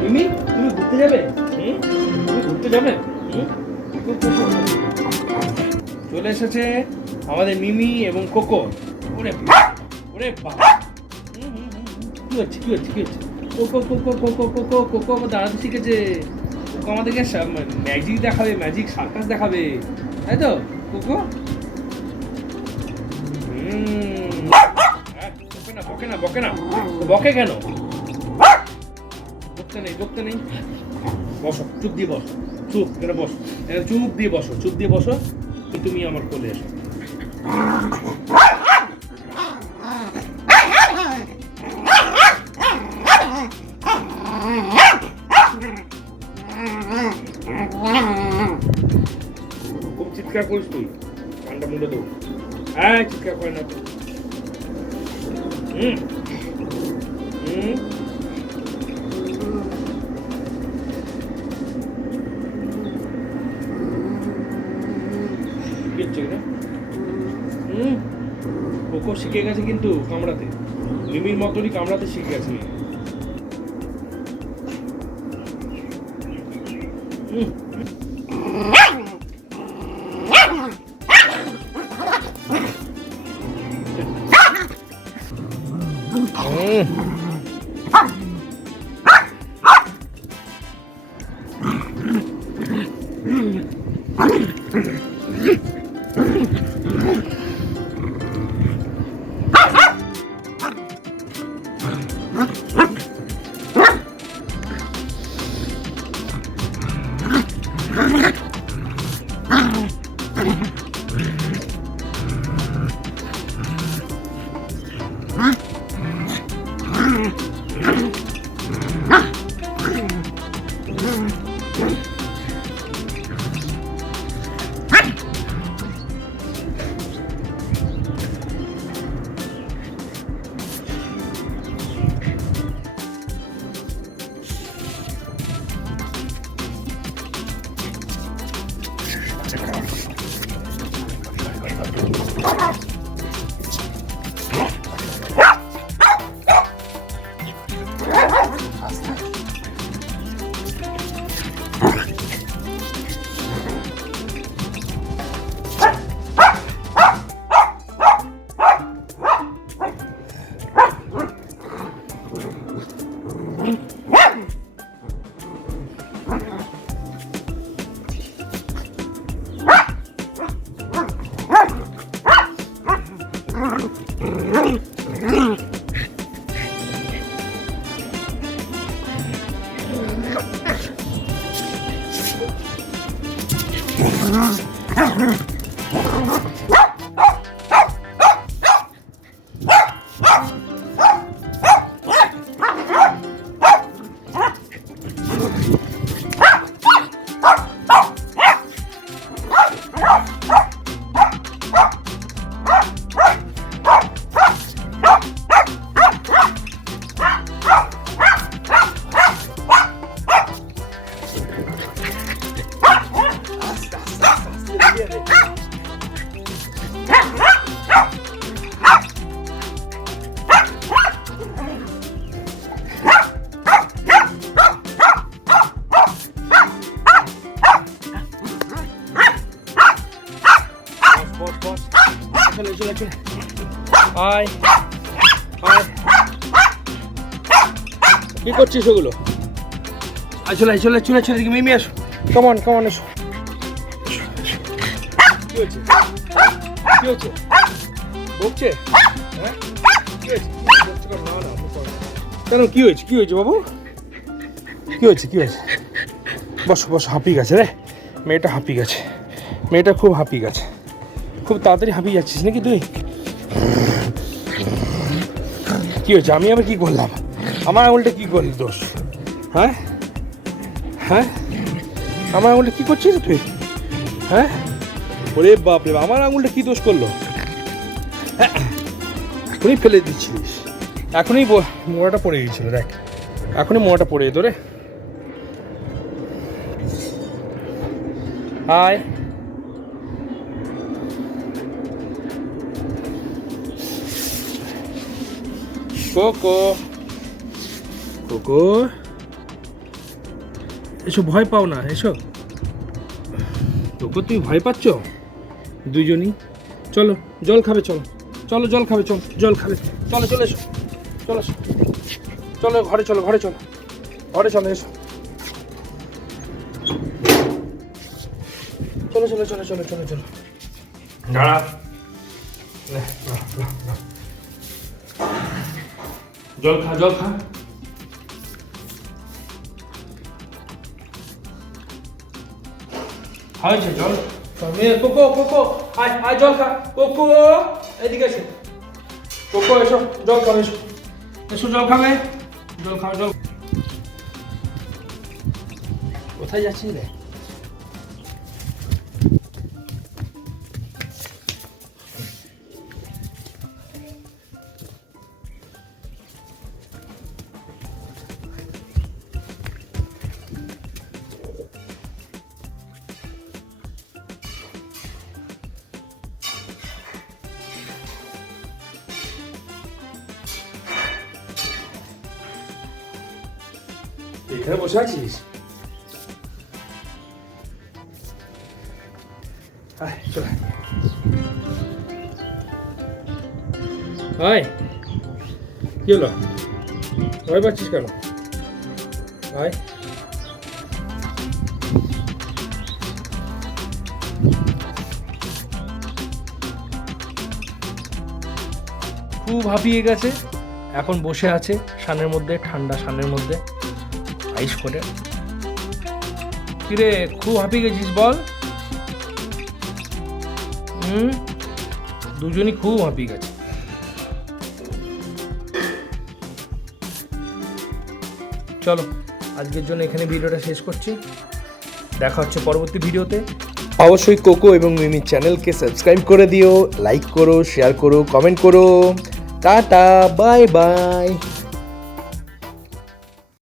মিমি, তুমি ঘুরতে যাবে? তুমি ঘুরতে যাবে? চলে এসেছে আমাদের মিমি এবং কোকো। ওরে ওরে বাবা, কি হচ্ছে কি হচ্ছে কি হচ্ছে? Cocoa cocoa cocoa cocoa cocoa আবার দাঁড়াতে শিখেছে। কোকো আমাদেরকে ম্যাজিক দেখাবে, ম্যাজিক সার্কাস দেখাবে, তাই তো কোকো? বকে না বকে না বকে না, বকে কেন? বকতে নেই বকতে নেই। বসো, চুপ দিয়ে বসো, চুপ এখানে বসো, চুপ দিয়ে বসো, চুপ দিয়ে বসো। তুমি আমার কোলে এসো। খুব চিৎকার করিস তুই, ঠান্ডা মুন্ডে দেবো। হ্যাঁ, চিৎকার করে না। হুম হুম কোকো শিখে গেছে কিন্তু কামড়াতে, মিমির মতনই কামড়াতে শিখে গেছে। কি করছিস ওগুলো? চলে চলে চলে চলে দিকে মিমি আসো, কমন কমন এসো। কি হয়েছে কি হয়েছে? বকছে? হ্যাঁ কি হয়েছে? কেন কি হয়েছে কি হয়েছে বাবু? কি হয়েছে কি হয়েছে? বসো বসো, হাঁপিয়ে গেছে রে মেয়েটা, হাঁপিয়ে গেছে মেয়েটা, খুব হাঁপিয়ে গেছে, খুব তাড়াতাড়ি হাঁপিয়ে যাচ্ছিস নাকি তুই? কি হয়েছে? আমি আবার কি করলাম? আমার আঙুলটা কি করলি দোষ? হ্যাঁ হ্যাঁ, আমার আঙুলটা কি করছিস তুই? হ্যাঁ, ওরে বাপরে, আমার আঙুলটা কি দোষ করলো? এখনই ফেলে দিচ্ছিলিস, এখনই মোড়াটা পড়ে গিয়েছিল, দেখ এখনই মোড়াটা পড়ে যেত রে। হাই, কোকো কোকো এসো, ভয় পাও না, এসো। কোকো তুমি ভয় পাচ্ছ? দুজনই চলো জল খাবে, চলো চলো জল খাবে, চলো জল খাবে, চলো চলে এসো, চলো এসো, চলো ঘরে চলো, ঘরে চলো, ঘরে চলো, এসো, চলো চলো চলো চলো চলো চলো, দাঁড়া, জল খা, জল খা। হয়েছে জল। কোকো কোকো আয় আয়, জল খা কোকো, এদিকে এসো কোকো, এসো জল খাবে, এসো এসো জল খাবে, জল খাও, জল। কোথায় যাচ্ছিস রে? এখানে বসে আছিস? আয় চল, আয়। কি হলো, ভয় পাচ্ছিস কেন? আয়। খুব হাঁপিয়ে গেছে, এখন বসে আছে সানের মধ্যে, ঠান্ডা সানের মধ্যে আইস করে। কিরে খুব হাঁপিয়ে গেছিস বল? দুজনই খুব হাঁপিয়ে গেছে। চলো আজকের জন্য এখানে ভিডিওটা শেষ করছি, দেখা হচ্ছে পরবর্তী ভিডিওতে। অবশ্যই কোকো এবং মিমির চ্যানেলকে সাবস্ক্রাইব করে দিও, লাইক করো, শেয়ার করো, কমেন্ট করো। Tata, bye bye.